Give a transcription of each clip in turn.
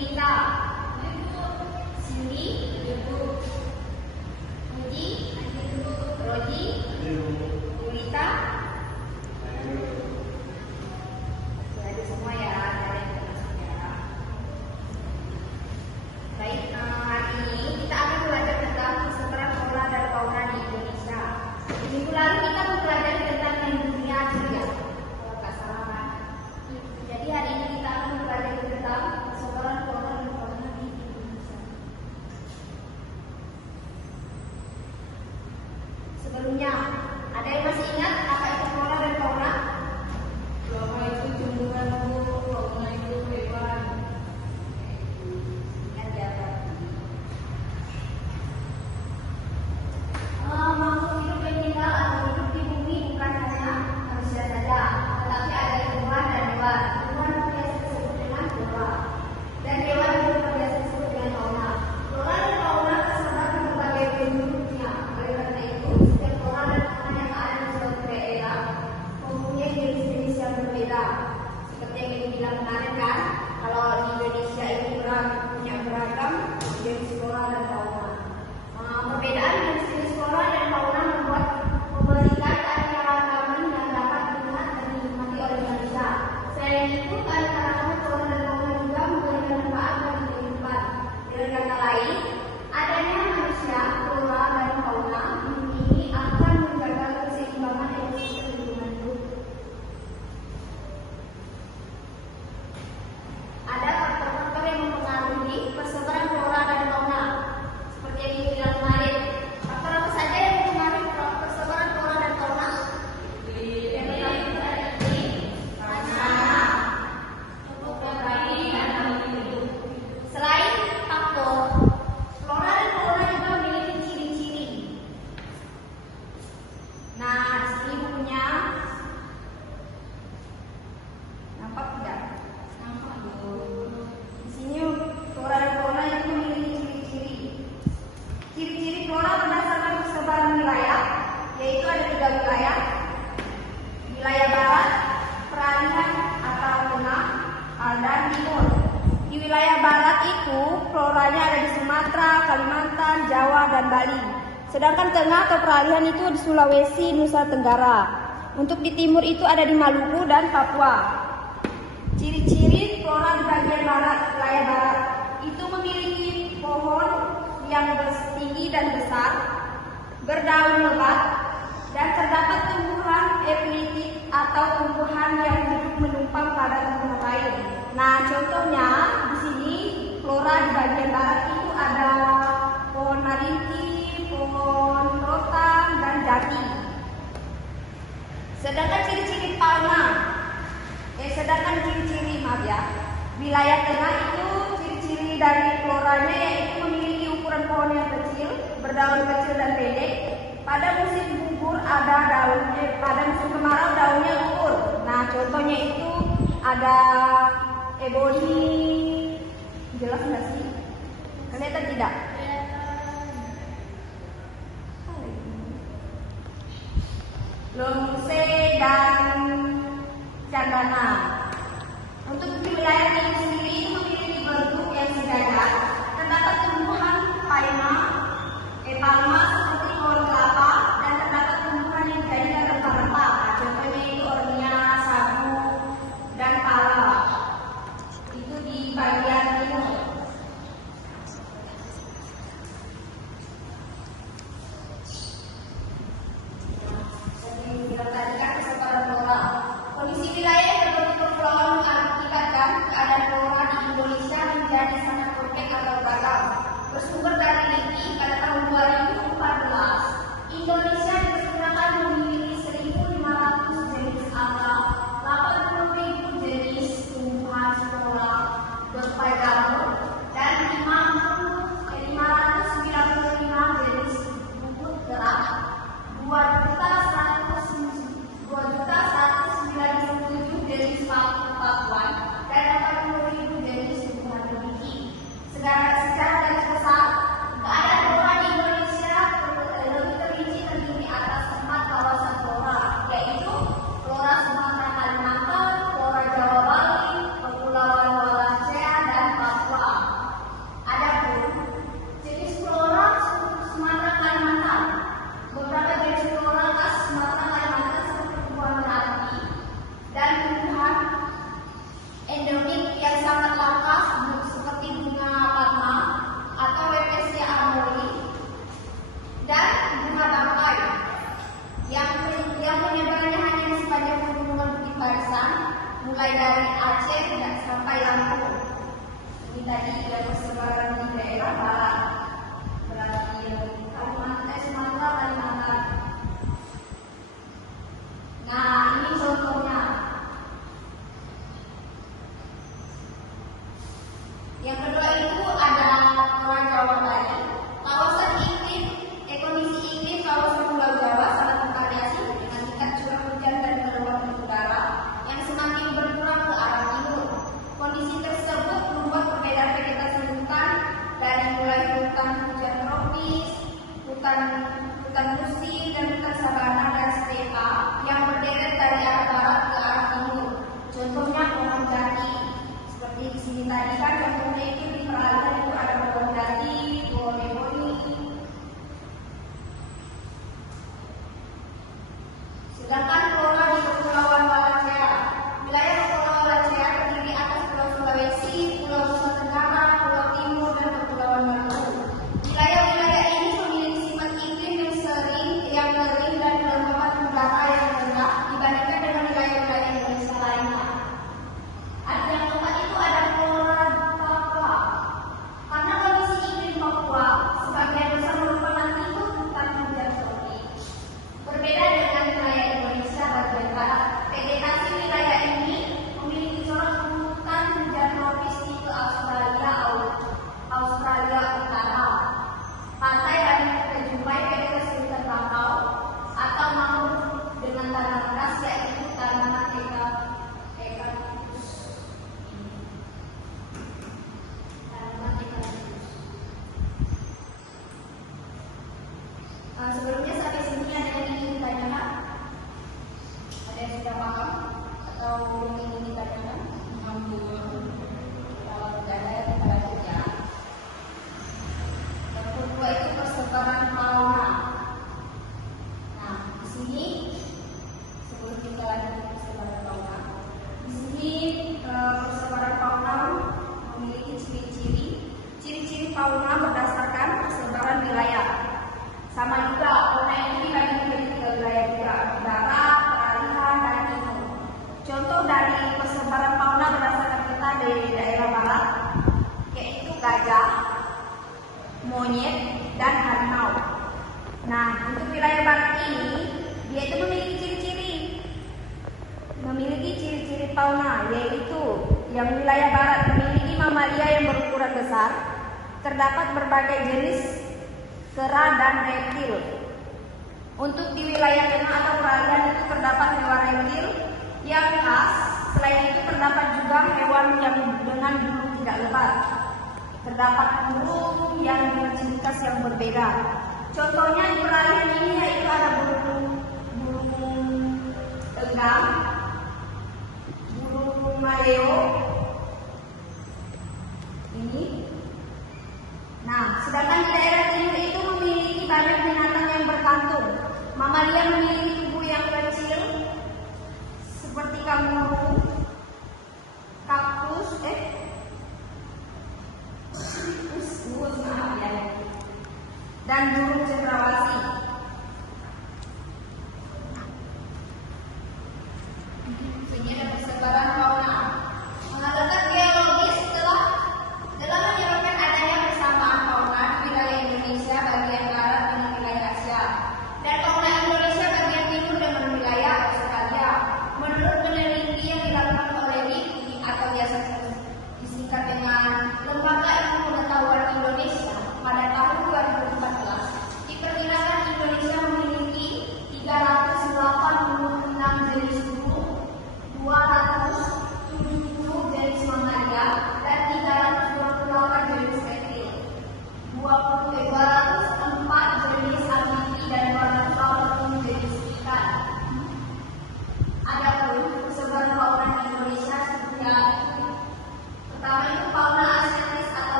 Yulita, Cindy, Muji, Roji, Yulita. Ada semua ya, ada yang termasuk ya. Baik, hari ini kita akan belajar tentang persebaran flora dan fauna di Indonesia. Minggu lalu kita mempelajari tentang dunia Asia, kalau nggak salah kan. Jadi hari ini kita akan mempelajari tentang persebaran flora dan fauna di Indonesia. Sebelumnya, ada yang masih ingat apa itu flora dan fauna? Flora itu tumbuhan, fauna itu hewan. Ingat ya, Pak? Makhluk hidup yang tinggal atau hidup di bumi bukan hanya manusia saja, tetapi ada tumbuhan dan hewan. Tumbuhan biasa disebut dengan flora, dan hewan juga biasa disebut dengan fauna. Flora dan fauna tersebar di berbagai bentuknya. Oleh karena itu, setiap flora dan fauna yang ada di suatu daerah mempunyai jenis-jenis yang berbeda. Seperti yang dibilang kemarin kan, kalau di Indonesia ini punya beragam jenis flora dan fauna. Perbedaan jenis flora dan fauna memberikan keanekaragaman yang dapat dilihat dan dinikmati oleh manusia. Selain itu, keanekaragaman flora dan fauna juga memberikan manfaat bagi kehidupan. Dengan kata lain, adanya manusia, flora dan fauna ini akan menjaga keseimbangan ekosistem lingkungan hidup. Ada faktor-faktor yang mempengaruhi persebaran flora dan fauna. Seperti yang dibilang kemarin, faktor apa saja yang mempengaruhi persebaran flora dan fauna? Yang pertama itu iklim, tanah, topografi, dan alam hidup. Selain faktor, flora dan fauna juga memiliki ciri-ciri. Nah, di sini bukunya nampak tidak? Nampak. Di sini flora dan fauna itu memiliki ciri-ciri. Ciri-ciri flora berdasarkan persebaran wilayah, yaitu ada 3 wilayah. Wilayah barat, peralihan atau tengah, dan timur. Di wilayah barat itu floranya ada di Sumatera, Kalimantan, Jawa, dan Bali. Sedangkan tengah atau peralihan itu di Sulawesi, Nusa Tenggara. Untuk di timur itu ada di Maluku dan Papua. Ciri-ciri flora di bagian barat, wilayah barat, itu memiliki pohon yang tinggi dan besar, berdaun lebat, dan terdapat tumbuhan epifit atau tumbuhan yang hidup menumpang pada tumbuhan lain. Nah, contohnya di sini flora di bagian barat itu ada pohon marinki, pohon rotan, dan jati. Sedangkan ciri-ciri maaf ya, wilayah tengah itu ciri-ciri dari floranya yaitu memiliki ukuran pohon yang kecil, berdaun kecil dan pendek. Pada musim gugur ada pada musim kemarau daunnya gugur. Nah, contohnya itu ada ebony. Jelas nggak sih? Kelihatan tidak? Lomuse dan candana. Untuk di wilayah ini sendiri itu memiliki bentuk yang sejajar. Terdapat tumbuhan palma seperti pohon kelapa, dan terdapat tumbuhan yang jadinya rempah-rempah. Nah, contohnya itu ornia, sagu, dan pala. Itu di bagian timur. ciri-ciri fauna berdasarkan persebaran wilayah. Sama juga, fauna ini dibagi menjadi 3 wilayah juga, barat, peralihan, dan timur. Contoh dari persebaran fauna berdasarkan peta di daerah barat, yaitu gajah, monyet, dan harimau. Nah, untuk wilayah barat ini, dia itu memiliki ciri-ciri fauna, yaitu yang wilayah barat memiliki mamalia yang berukuran besar, terdapat berbagai jenis kera dan reptil. Untuk di wilayah tengah atau peralihan itu terdapat hewan reptil yang khas. Selain itu terdapat juga hewan yang dengan bulu tidak lebat. Terdapat burung yang dengan ciri khas yang berbeda. Contohnya di peralihan ini yaitu ada burung tenggang, burung maleo ini. Nah, sedangkan di daerah timur itu memiliki banyak binatang yang berkantung. Mamalia memiliki tubuh yang kecil seperti kanguru, kaktus, dan burung cendrawasih. Sini ada persebaran fauna. Mengenalkan geologis telah menyebabkan adanya persamaan fauna di wilayah Indonesia bagian barat dengan wilayah Asia, dan fauna Indonesia bagian timur dengan wilayah Australia. Menurut peneliti yang dilakukan oleh LIPI atau biasa disingkat dengan Lembaga Ilmu Pengetahuan Indonesia pada tahun 2014,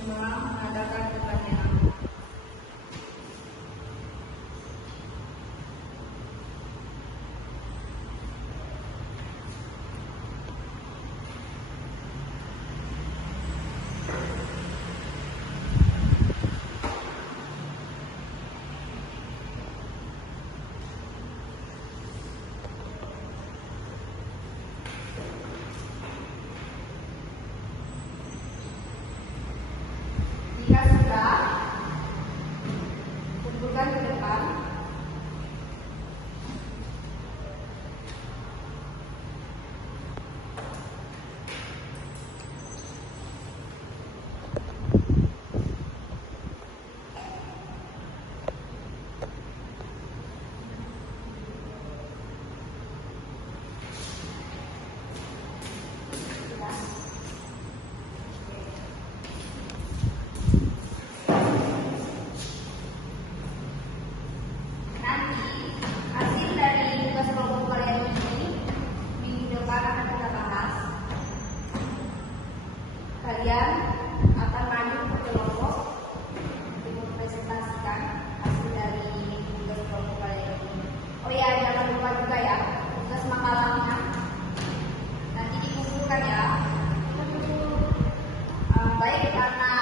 semua mengadakan debatnya. Jika sudah, kumpulkan ke depan. Hasil dari tugas kelompok kalian ini minggu depan akan kita bahas. Kalian akan maju ke kelompok untuk mempresentasikan hasil dari tugas kelompok kalian ini. Oh ya, jangan lupa juga ya tugas makalahnya nanti dikumpulkan ya. Baik karena